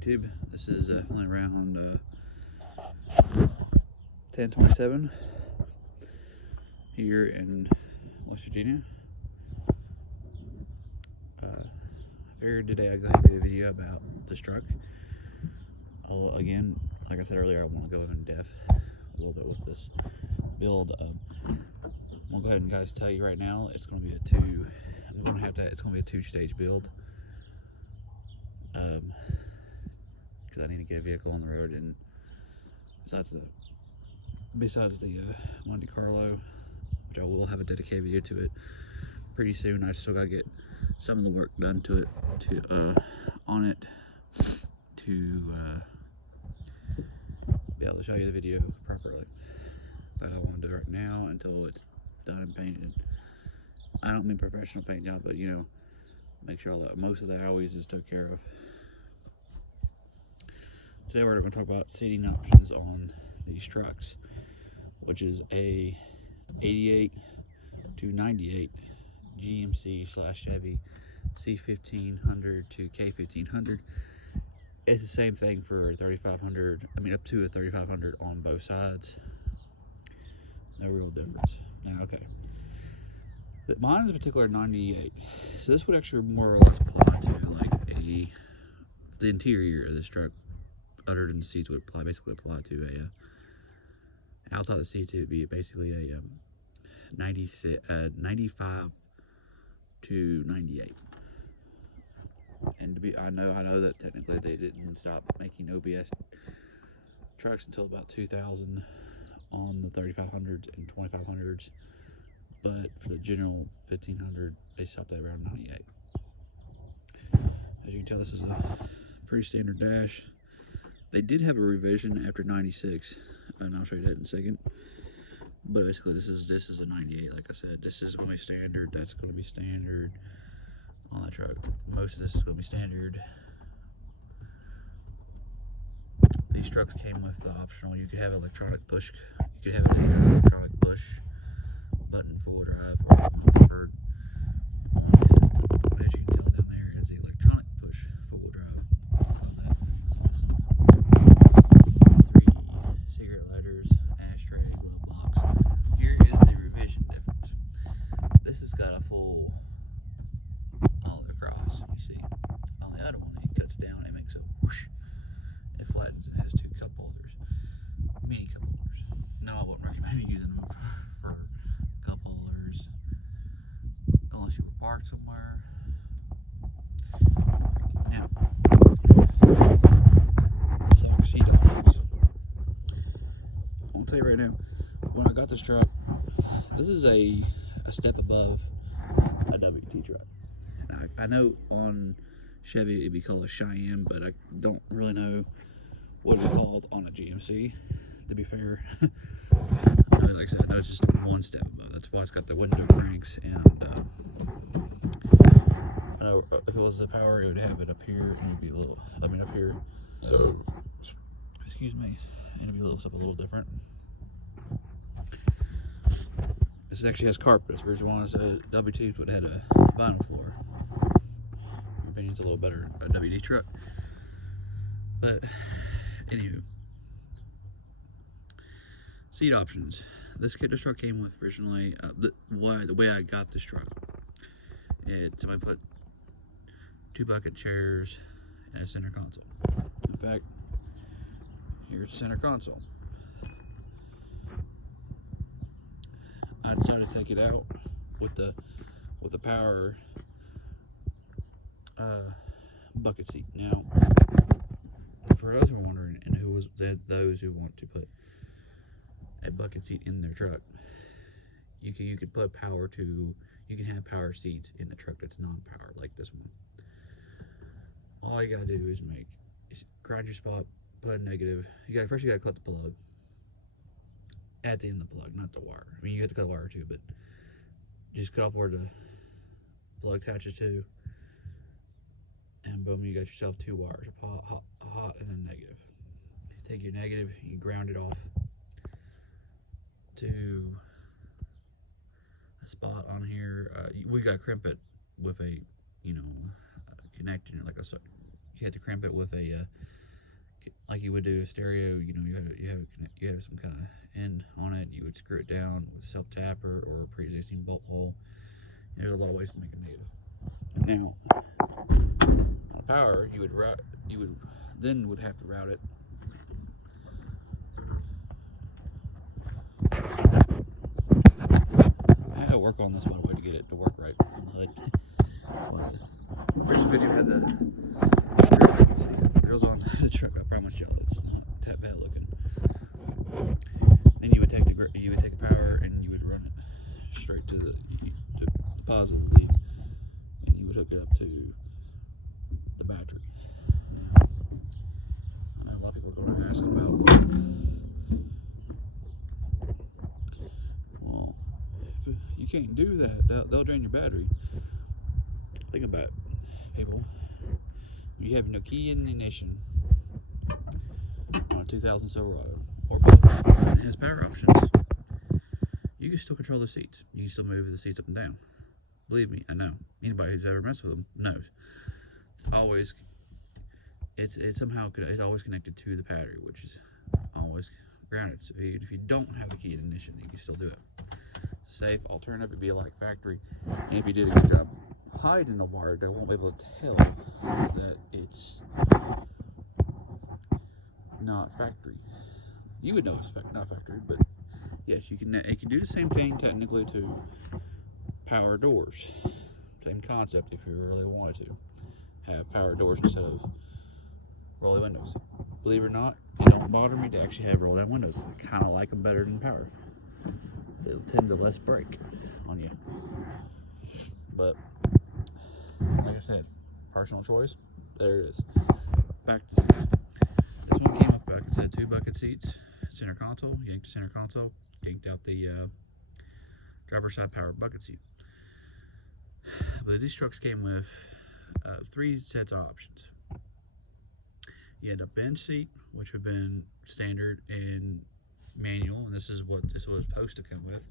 YouTube? This is definitely around 10:27 here in West Virginia. I figured today I'd go ahead and do a video about this truck. Again, like I said earlier, I want to go in depth a little bit with this build. I'm gonna go ahead and guys tell you right now, it's gonna be it's gonna be a two-stage build. Because I need to get a vehicle on the road, and besides the Monte Carlo, which I will have a dedicated video to it pretty soon. I still gotta get some of the work done to it on it to be able to show you the video properly. So I don't want to do it right now until it's done and painted. I don't mean professional paint job, but you know, make sure that most of the always is took care of. Today we're going to talk about seating options on these trucks, which is a 88 to 98 GMC/Chevy C1500 to K1500. It's the same thing for 3500. I mean, up to a 3500 on both sides. No real difference. Now, okay. Mine is a particular 98, so this would actually more or less apply to like the interior of this truck. Other than the seats would basically apply to a outside the seats. It would be basically a 95 to 98. And I know that technically they didn't stop making OBS trucks until about 2000 on the 3500s and 2500s, but for the general 1500 they stopped at around 98. As you can tell, this is a pretty standard dash. They did have a revision after 96, and I'll show you that in a second. But basically, this is a 98. Like I said, this is going to be standard. That's going to be standard on that truck. Most of this is going to be standard. These trucks came with the optional. You could have electronic push. You could have an electronic push button full drive, or my preferred one. As you can tell down there is the electronic push full drive. That's awesome. 3 cigarette lighters, ashtray, glove box. Here is the revision difference. This has got a full all across. You see, on the other one it cuts down. It makes a whoosh. It flattens and has 2 cup holders, mini cup holders. No, I wouldn't recommend using them for cup holders unless you were parked somewhere. Now, seat options. I'll tell you right now, when I got this truck, this is a step above a WT truck. I know on Chevy it'd be called a Cheyenne, but I don't really know what it's called on a GMC, to be fair. Like I said, I know it's just one step above. That's why it's got the window cranks, and I know if it was the power, it would have it up here, and it'd be a little, up here, excuse me, and it'd be a little different. This actually has carpet. Whereas one is a WT would have had a vinyl floor. In my opinion, it's a little better a WD truck. But anywho, seat options. This truck came with originally the way I got this truck. Somebody put 2 bucket chairs and a center console. In fact, here's the center console. I decided to take it out with the power bucket seat. Now, for those who are wondering, and those who want to put a bucket seat in their truck, you could put power to. You can have power seats in the truck that's non-power, like this one. All you gotta do is grind your spot, put a negative. First you gotta cut the plug at the end of the plug, not the wire. I mean, you have to cut the wire too, but just cut off where the plug attaches to, and boom, you got yourself 2 wires, a hot and a negative. You take your negative, you ground it off to a spot on here. We gotta crimp it with a, connecting it like a you had to crimp it with a like you would do a stereo. You know, you have some kind of end on it. You would screw it down with a self tapper or a pre-existing bolt hole. There's a lot of ways to make a negative. Now, on power, you would have to route it. I had to work on this, by the way, to get it to work right on the hood. First video had the grills on the truck. I promise y'all, it's not that bad looking. Then you would take the power and you would run it straight to the positive lead, and you would hook it up to the battery. Now, I know a lot of people are going to ask about, well, you can't do that. They'll drain your battery. Think about it, people. You have no key in ignition on a 2000 Silverado or both. It has power options. You can still control the seats. You can still move the seats up and down. Believe me, I know. Anybody who's ever messed with them knows. It's always connected to the battery, which is always grounded. So if you don't have the key in ignition, you can still do it. Safe alternative would be like factory. And if you did a good job hiding the wire, they won't be able to tell that it's not factory. You would know it's not factory, but yes, you can do the same thing technically to power doors. Same concept if you really wanted to have power doors instead of roll windows. Believe it or not, it don't bother me to actually have roll down windows. I kind of like them better than power. They'll tend to less break on you. But like I said, personal choice. There it is. Back to seats. This one came up, like I said, 2 bucket seats, center console. Yanked the center console, yanked out the driver's side power bucket seat. But these trucks came with 3 sets of options. You had a bench seat, which would have been standard and manual, and this is what this was supposed to come with.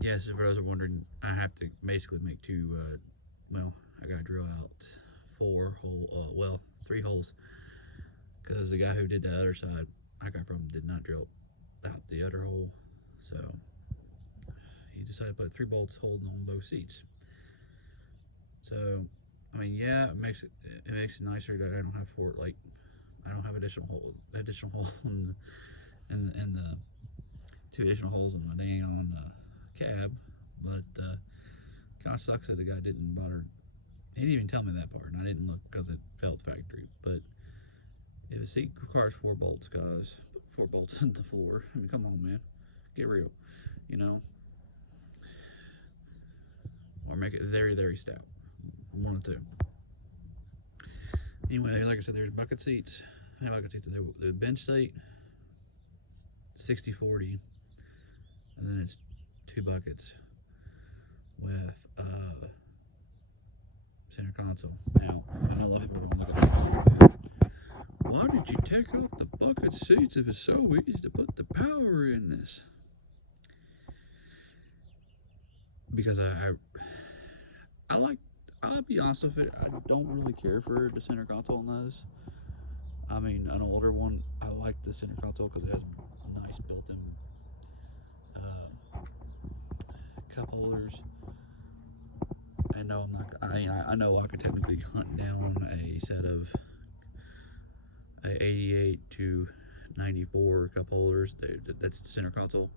Yes, for those who are wondering, I have to basically make 2, I gotta drill out 3 holes, because the guy who did the other side I got from did not drill out the other hole, so he decided to put 3 bolts holding on both seats. So, I mean, yeah, it makes it nicer that I don't have I don't have additional hole in the 2 additional holes in my dang on cab, but kind of sucks that the guy didn't bother. He didn't even tell me that part, and I didn't look because it felt factory. But if a seat requires 4 bolts, guys, put 4 bolts in the floor. I mean, come on, man, get real, you know, or make it very, very stout. One of 2. Anyway, like I said, there's bucket seats. The bench seat, 60/40, and then it's 2 buckets with center console. Now, I know a lot of people are going to look at me. Why did you take out the bucket seats if it's so easy to put the power in this? Because I'll be honest with it, I don't really care for the center console on this. I mean, an older one, I like the center console because it has nice built-in cup holders. I know I know I could technically hunt down a set of 88 to 94 cup holders. That's the center console.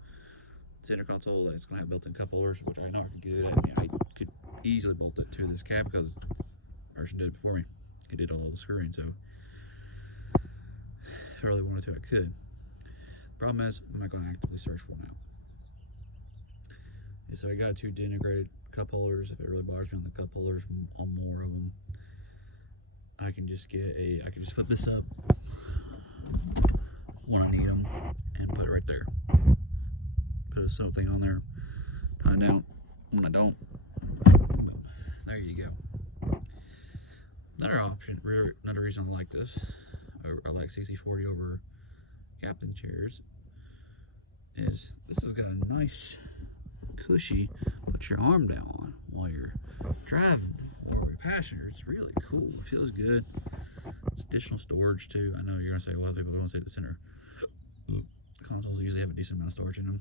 Center console that's going to have built-in cup holders, which I know I could do that. I could easily bolt it to this cab because the person did it before me. He did all the screwing, so if I really wanted to, I could. The problem is, I'm not going to actively search for them out. Yeah, so I got 2 integrated cup holders. If it really bothers me on the cup holders, on more of them, I can just flip this up when I need them and put it right there. Put something on there, tie down when I don't. There you go. Another option, another reason I like this, I like 60/40 over captain chairs, is this has got a nice cushy put your arm down on while you're driving or passenger. It's really cool. It feels good. It's additional storage too. I know you're gonna say, well, people don't say the center consoles usually have a decent amount of storage in them,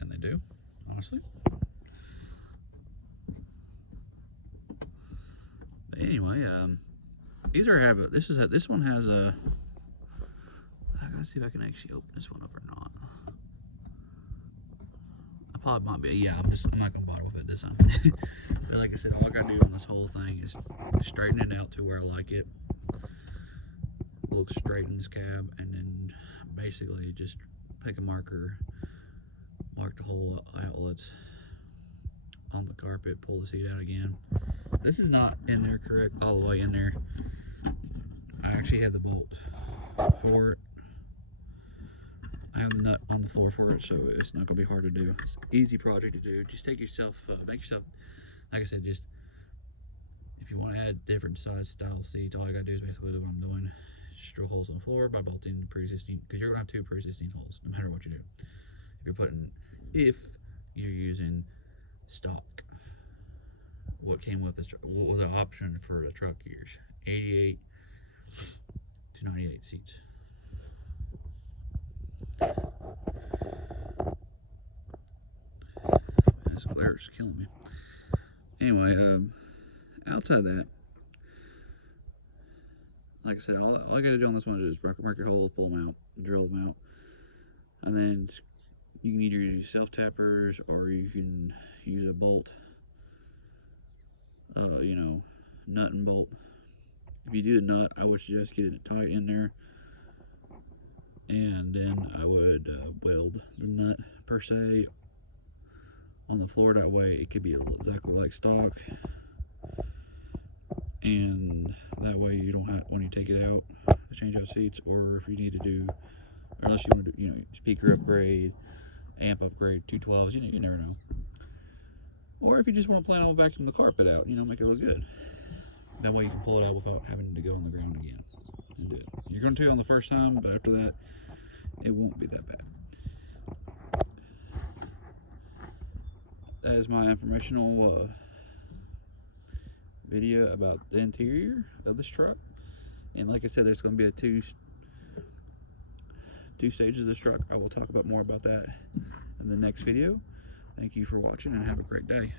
and they do, honestly. But anyway, these are this one has a. I gotta see if I can actually open this one up or not. I probably might be. Yeah, I'm not gonna bother with it this time. But like I said, all I gotta do on this whole thing is straighten it out to where I like it. Look straight in this cab, and then basically just pick a marker, mark the whole outlets on the carpet, pull the seat out again. This is not in there correct all the way in there. I actually have the bolt for it. I have the nut on the floor for it, so it's not gonna be hard to do. It's an easy project to do. Just take yourself, make yourself, like I said, just if you want to add different size style seats, all you gotta do is basically do what I'm doing. Just drill holes in the floor by bolting the pre-existing, because you're gonna have 2 pre-existing holes no matter what you do. If you're using stock, what came with the what was the option for the truck years, 88 to 98 seats. This glare is killing me. Anyway, outside of that, like I said, all I got to do on this one is just mark your holes, pull them out, drill them out, and then you can either use self-tappers or you can use a bolt, you know, nut and bolt. If you do the nut, I would suggest getting it tight in there, and then I would weld the nut per se on the floor. That way it could be exactly like stock, and that way you don't have, when you take it out to change out seats, or if you need to do, or unless you want to do, you know, speaker upgrade, amp upgrade, 212s, you never know. Or if you just want to plan on vacuuming the carpet out, you know, make it look good. That way you can pull it out without having to go on the ground again and do it. You're going to on the first time, but after that, it won't be that bad. That is my informational video about the interior of this truck. And like I said, there's going to be two stages of this truck. I will talk about more about that in the next video. Thank you for watching and have a great day.